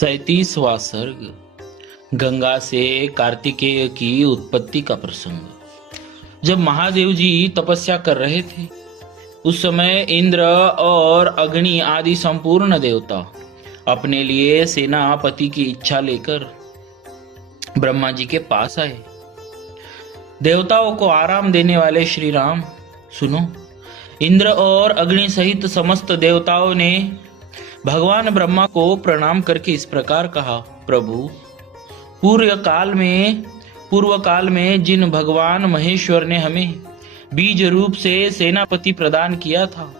37वां सर्ग। गंगा से कार्तिकेय की उत्पत्ति का प्रसंग। जब महादेव जी तपस्या कर रहे थे उस समय इंद्र और अग्नि आदि संपूर्ण देवता अपने लिए सेनापति की इच्छा लेकर ब्रह्मा जी के पास आए। देवताओं को आराम देने वाले श्री राम सुनो। इंद्र और अग्नि सहित समस्त देवताओं ने भगवान ब्रह्मा को प्रणाम करके इस प्रकार कहा, प्रभु, पूर्व काल में जिन भगवान महेश्वर ने हमें बीज रूप से सेनापति प्रदान किया था,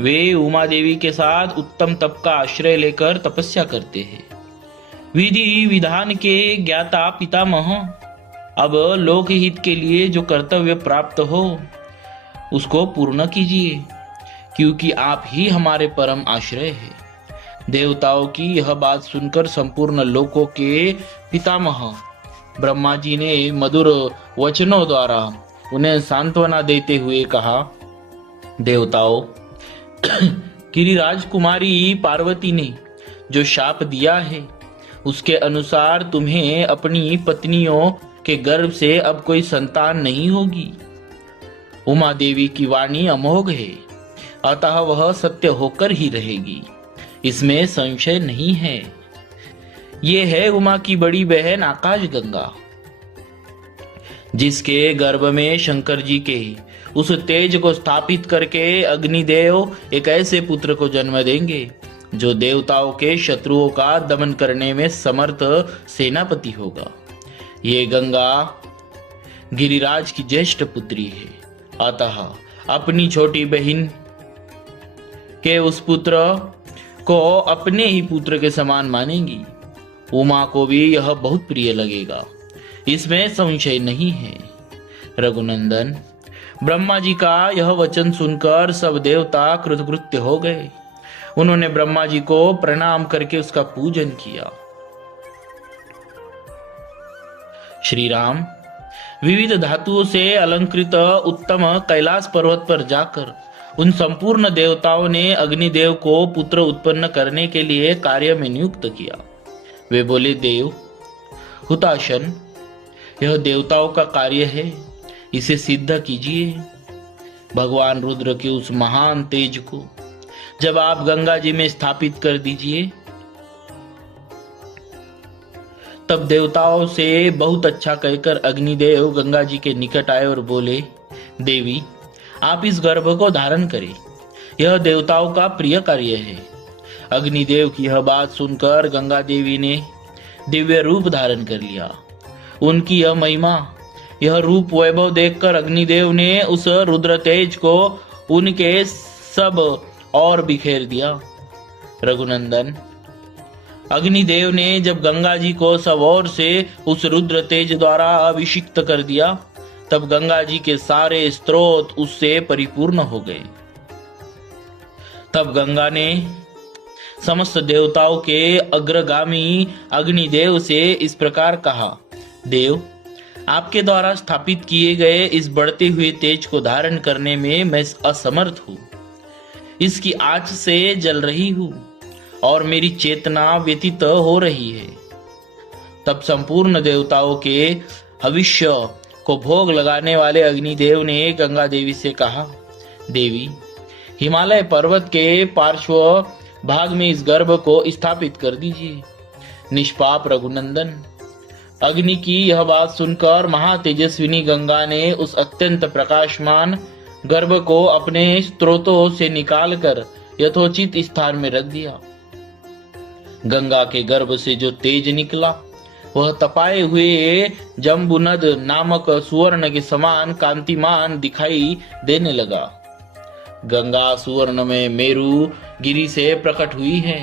वे उमा देवी के साथ उत्तम तप का आश्रय लेकर तपस्या करते हैं। विधि विधान के ज्ञाता पितामह, अब लोकहित के लिए जो कर्तव्य प्राप्त हो उसको पूर्ण कीजिए, क्योंकि आप ही हमारे परम आश्रय हैं। देवताओं की यह बात सुनकर संपूर्ण लोकों के पितामह ब्रह्मा जी ने मधुर वचनों द्वारा उन्हें सांत्वना देते हुए कहा, देवताओं, गिरिराज कुमारी पार्वती ने जो शाप दिया है उसके अनुसार तुम्हें अपनी पत्नियों के गर्भ से अब कोई संतान नहीं होगी। उमा देवी की वाणी अमोघ है, अतः वह सत्य होकर ही रहेगी, इसमें संशय नहीं है। ये है उमा की बड़ी बहन आकाश गंगा, जिसके गर्भ में शंकर जी के उस तेज को स्थापित करके अग्निदेव एक ऐसे पुत्र को जन्म देंगे जो देवताओं के शत्रुओं का दमन करने में समर्थ सेनापति होगा। ये गंगा गिरिराज की ज्येष्ठ पुत्री है, अतः अपनी छोटी बहन के उस पुत्र को अपने ही पुत्र के समान मानेंगी। उमा को भी यह बहुत प्रिय लगेगा, इसमें संशय नहीं है। रघुनंदन, ब्रह्मा जी का यह वचन सुनकर सब देवता कृतकृत्य हो गए। उन्होंने ब्रह्मा जी को प्रणाम करके उसका पूजन किया। श्री राम विविध धातुओं से अलंकृत उत्तम कैलाश पर्वत पर जाकर उन संपूर्ण देवताओं ने अग्निदेव को पुत्र उत्पन्न करने के लिए कार्य में नियुक्त किया। वे बोले, देव हुताशन, यह देवताओं का कार्य है, इसे सिद्ध कीजिए। भगवान रुद्र के उस महान तेज को जब आप गंगा जी में स्थापित कर दीजिए। तब देवताओं से बहुत अच्छा कहकर अग्निदेव गंगा जी के निकट आए और बोले, देवी, आप इस गर्भ को धारण करें, यह देवताओं का प्रिय कार्य है। अग्निदेव की यह बात सुनकर गंगा देवी ने दिव्य रूप धारण कर लिया। उनकी यह महिमा, यह रूप वैभव देखकर अग्निदेव ने उस रुद्र तेज को उनके सब और बिखेर दिया। रघुनंदन, अग्निदेव ने जब गंगा जी को सब ओर से उस रुद्र तेज द्वारा अभिषिक्त कर दिया, तब गंगा जी के सारे स्रोत उससे परिपूर्ण हो गए। तब गंगा ने समस्त देवताओं के अग्रगामी अग्निदेव से इस प्रकार कहा, देव, आपके द्वारा स्थापित किए गए इस बढ़ते हुए तेज को धारण करने में मैं असमर्थ हूँ। इसकी आँच से जल रही हूँ और मेरी चेतना व्यतीत हो रही है। तब संपूर्ण देवताओं के भविष्य को भोग लगाने वाले अग्निदेव ने गंगा देवी से कहा, देवी, हिमालय पर्वत के पार्श्व भाग में इस गर्भ को स्थापित कर दीजिए। निष्पाप रघुनंदन, अग्नि की यह बात सुनकर महातेजस्विनी गंगा ने उस अत्यंत प्रकाशमान गर्भ को अपने स्त्रोतों से निकालकर यथोचित स्थान में रख दिया। गंगा के गर्भ से जो तेज निकला वह तपाए हुए जम्बुनद नामक सुवर्ण के समान कांतिमान दिखाई देने लगा। गंगा सुवर्ण में मेरु गिरी से प्रकट हुई है,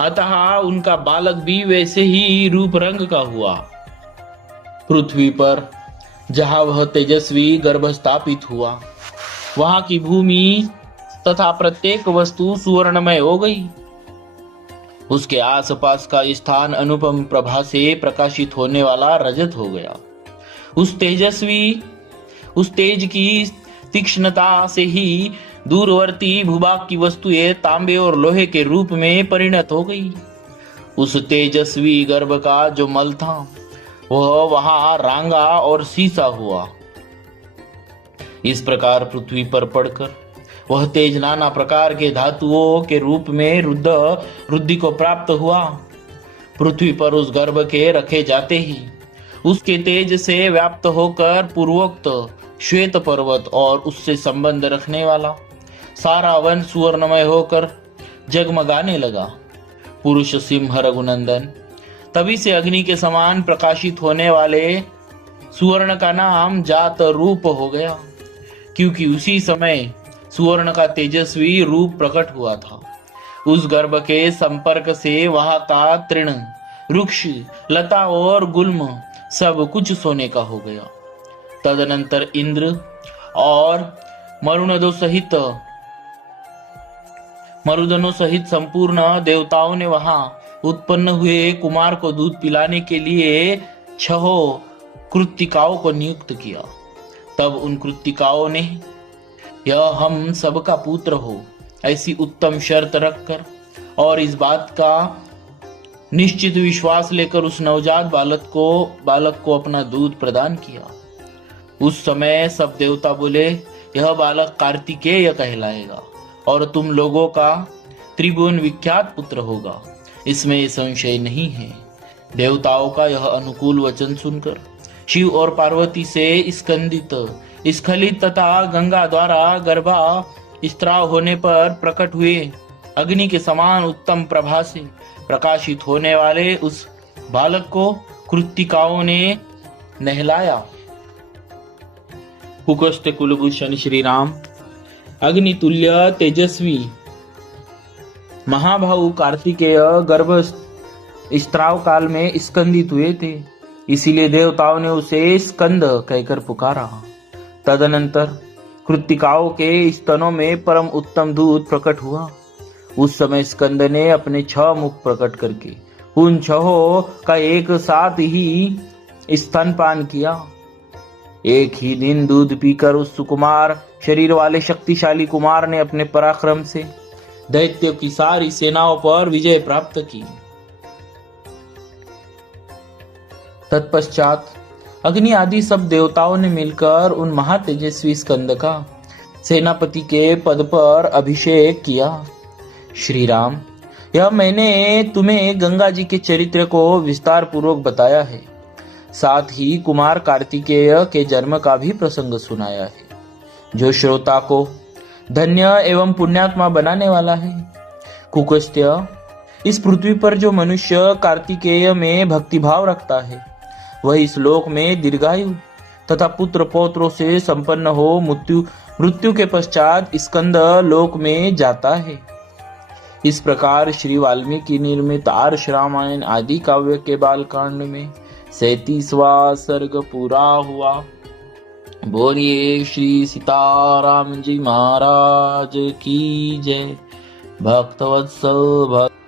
अतः उनका बालक भी वैसे ही रूप रंग का हुआ। पृथ्वी पर जहाँ वह तेजस्वी गर्भ स्थापित हुआ, वहां की भूमि तथा प्रत्येक वस्तु सुवर्णमय हो गई। उसके आसपास का स्थान अनुपम प्रभा से प्रकाशित होने वाला रजत हो गया। उस तेज की तीक्ष्णता से ही दूरवर्ती भूभाग की वस्तुएं तांबे और लोहे के रूप में परिणत हो गई। उस तेजस्वी गर्भ का जो मल था वह वहां रांगा और सीसा हुआ। इस प्रकार पृथ्वी पर पड़कर वह तेज नाना प्रकार के धातुओं के रूप में रुद्धि को प्राप्त हुआ। पृथ्वी पर उस गर्भ के रखे जाते ही उसके तेज से व्याप्त होकर पूर्वोक्त श्वेत पर्वत और उससे संबंध रखने वाला सारा वन सुवर्णमय होकर जगमगाने लगा। पुरुष सिंह रघुनंदन, तभी से अग्नि के समान प्रकाशित होने वाले सुवर्ण का नाम जात रूप हो गया, क्योंकि उसी समय सुवर्ण का तेजस्वी रूप प्रकट हुआ था। उस गर्भ के संपर्क से वहां का तृण, वृक्ष, लता और गुल्म सब कुछ सोने का हो गया। तदनंतर इंद्र और मरुदनों सहित संपूर्ण देवताओं ने वहां उत्पन्न हुए कुमार को दूध पिलाने के लिए 6 कृत्तिकाओं को नियुक्त किया। तब उन कृत्तिकाओं ने यह हम सबका पुत्र हो ऐसी उत्तम शर्त रखकर और इस बात का निश्चित विश्वास लेकर उस नवजात बालक को अपना दूध प्रदान किया। उस समय सब देवता बोले, यह बालक कार्तिकेय कहलाएगा और तुम लोगों का त्रिभुवन विख्यात पुत्र होगा, इसमें संशय नहीं है। देवताओं का यह अनुकूल वचन सुनकर शिव और पार्वती से स्खलित तथा गंगा द्वारा गर्भा स्त्राव होने पर प्रकट हुए अग्नि के समान उत्तम प्रभा से प्रकाशित होने वाले उस बालक को कृत्तिकाओं ने नहलाया। कुकस्थ कुलभूषण श्री राम अग्नितुल्य तेजस्वी महाभाऊ कार्तिकेय गर्भ स्त्राव काल में स्कंदित हुए थे, इसीलिए देवताओं ने उसे स्कंद कहकर पुकारा। तदनंतर कृत्तिकाओं के स्तनों में परम उत्तम दूध प्रकट हुआ। उस समय स्कंद ने अपने 6 मुख प्रकट करके उन 6 का एक साथ ही स्तनपान किया। एक ही दिन दूध पीकर उस सुकुमार शरीर वाले शक्तिशाली कुमार ने अपने पराक्रम से दैत्यों की सारी सेनाओं पर विजय प्राप्त की। तत्पश्चात अग्नि आदि सब देवताओं ने मिलकर उन महातेजस्वी स्कंद का सेनापति के पद पर अभिषेक किया। श्री राम, यह मैंने तुम्हें गंगा जी के चरित्र को विस्तार पूर्वक बताया है, साथ ही कुमार कार्तिकेय के जन्म का भी प्रसंग सुनाया है, जो श्रोता को धन्य एवं पुण्यात्मा बनाने वाला है। कुकस्त्य, इस पृथ्वी पर जो मनुष्य कार्तिकेय में भक्तिभाव रखता है वह इस लोक में दीर्घायु तथा पुत्र पौत्रों से संपन्न हो मृत्यु के पश्चात स्कंद लोक में जाता है। इस प्रकार श्री वाल्मीकि निर्मित आर्ष रामायण आदि काव्य के बालकांड में 37वां सर्ग पूरा हुआ। बोलिए श्री सीताराम जी महाराज की जय। भक्तवत्सल भक्त